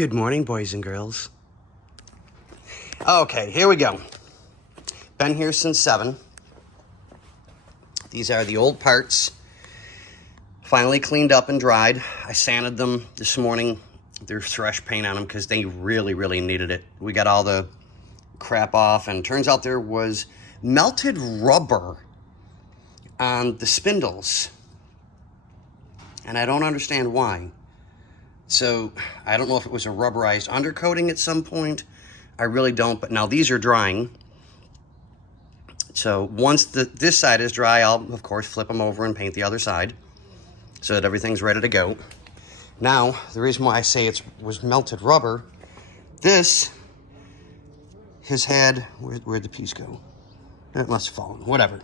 Good morning, boys and girls. Okay, here we go. Been here since 7. These are the old parts. Finally cleaned up and dried. I sanded them this morning. There's fresh paint on them because they really needed it. We got all the crap off, and turns out there was melted rubber on the spindles. And I don't understand why. So I don't know if it was a rubberized undercoating at some point. I really don't, but now these are drying. So once this side is dry, I'll of course flip them over and paint the other side so that everything's ready to go. Now, the reason why I say it was melted rubber, this has had, where'd the piece go? It must have fallen, whatever.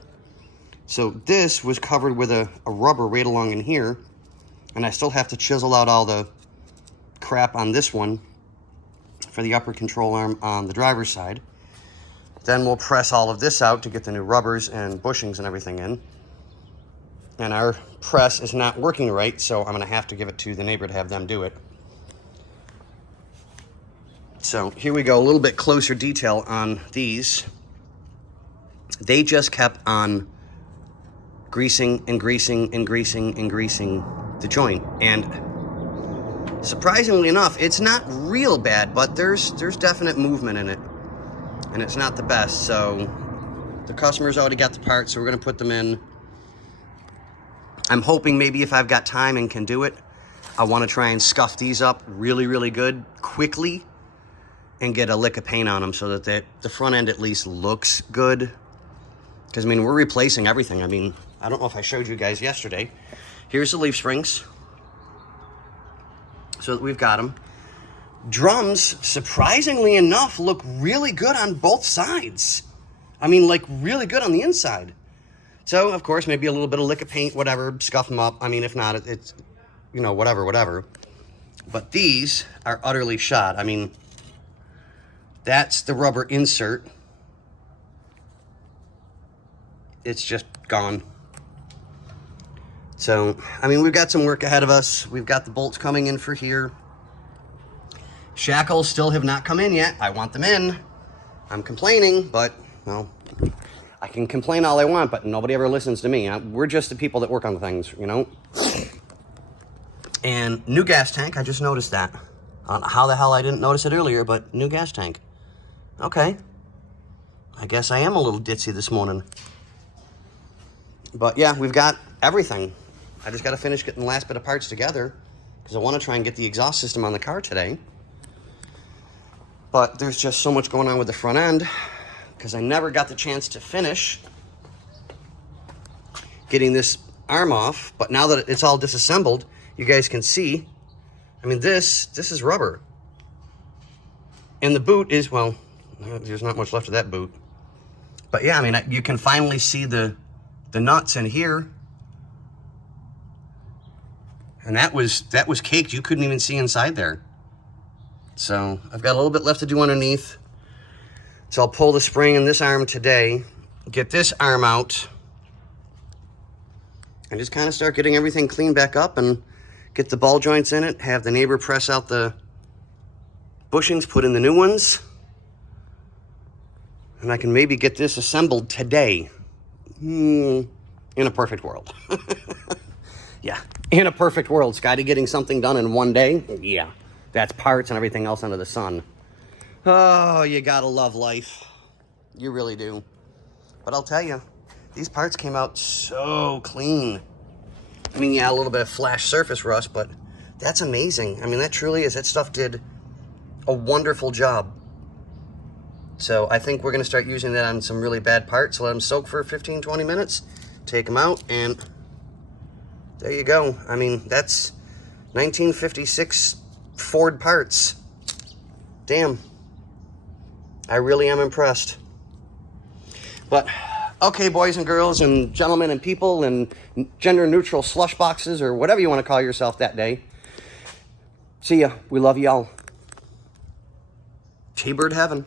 So this was covered with a rubber right along in here, and I still have to chisel out all the crap on this one for the upper control arm on the driver's side. Then we'll press all of this out to get the new rubbers and bushings and everything in. And our press is not working right, so I'm gonna have to give it to the neighbor to have them do it. So here we go, a little bit closer detail on these. They just kept on greasing and greasing and greasing and greasing the joint. And surprisingly enough, it's not real bad, but there's definite movement in it. And it's not the best, so the customer's already got the parts, so we're gonna put them in. I'm hoping maybe if I've got time and can do it, I wanna try and scuff these up really good, quickly, and get a lick of paint on them so that the front end at least looks good. Because, I mean, we're replacing everything. I mean, I don't know if I showed you guys yesterday. Here's the leaf springs. So that we've got them. Drums, surprisingly enough, look really good on both sides. I mean, like, really good on the inside. So, of course, maybe a little bit of lick of paint, whatever, scuff them up. I mean, if not, it's, you know, whatever. But these are utterly shot. I mean, that's the rubber insert. It's just gone. So, I mean, we've got some work ahead of us. We've got the bolts coming in for here. Shackles still have not come in yet. I want them in. I'm complaining, but, well, I can complain all I want, but nobody ever listens to me. We're just the people that work on things, you know? And new gas tank, I just noticed that. I don't know how the hell I didn't notice it earlier, but new gas tank. Okay. I guess I am a little ditzy this morning. But yeah, we've got everything. I just got to finish getting the last bit of parts together because I want to try and get the exhaust system on the car today. But there's just so much going on with the front end because I never got the chance to finish getting this arm off. But now that it's all disassembled, you guys can see, I mean, this is rubber. And the boot is, well, there's not much left of that boot. But yeah, I mean, you can finally see the nuts in here. And that was caked. You couldn't even see inside there. So I've got a little bit left to do underneath. So I'll pull the spring in this arm today, get this arm out, and just kind of start getting everything cleaned back up and get the ball joints in it, have the neighbor press out the bushings, put in the new ones, and I can maybe get this assembled today. In a perfect world. Yeah, in a perfect world. Scotty getting something done in one day? Yeah, that's parts and everything else under the sun. Oh, you gotta love life. You really do. But I'll tell you, these parts came out so clean. I mean, yeah, a little bit of flash surface rust, but that's amazing. I mean, that truly is, that stuff did a wonderful job. So I think we're gonna start using that on some really bad parts. Let them soak for 15-20 minutes, take them out, and there you go. I mean, that's 1956 Ford parts. Damn. I really am impressed. But, okay, boys and girls and gentlemen and people and gender-neutral slush boxes or whatever you want to call yourself that day. See ya. We love y'all. T-Bird heaven.